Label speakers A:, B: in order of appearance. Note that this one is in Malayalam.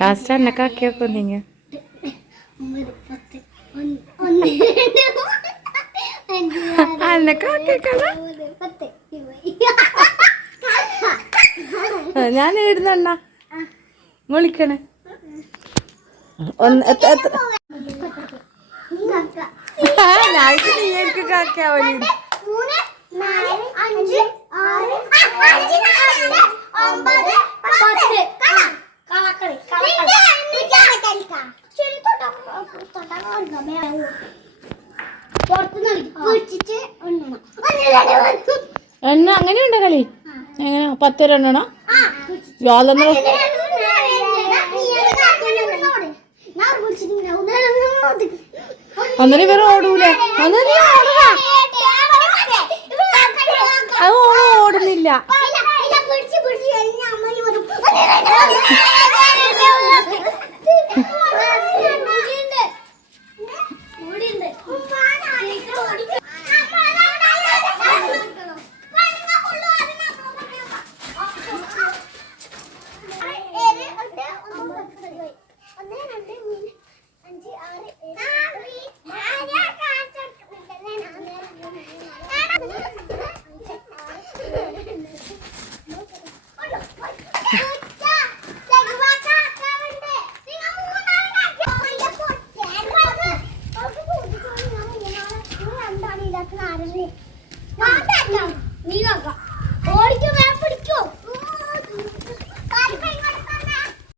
A: ലാസ്റ്റ് അന്നക്കാക്കിയൊക്കെ നീങ്ങ?
B: ഒമ്പത് പത്ത് ഒന്ന് ഒന്ന് രണ്ട് മൂന്ന്
A: അന്നക്കാക്കിയൊക്കെ
B: ഒമ്പത് പത്ത് ഇരുപത്.
A: ഞാൻ എഴുതണ്ട വിളിക്കണേ. ഒന്ന് ഞാൻ കാക്കാവലി
B: മൂന്ന് നാല് അഞ്ച് ആറ് അഞ്ച് നാല് ഒമ്പത് പത്ത് കളക്കളി
A: എണ്ണ അങ്ങനെയുണ്ട് കളി? എങ്ങനെ? പത്തര രണ്ടെണ്ണോ യാതൊന്നും അന്നേരം ഇവർ ഓടൂല? അന്നേരം അത് ഓടുന്നില്ല.
B: ഒന്ന് രണ്ട് മൂന്ന് അഞ്ച് ആറ് ഏഴ്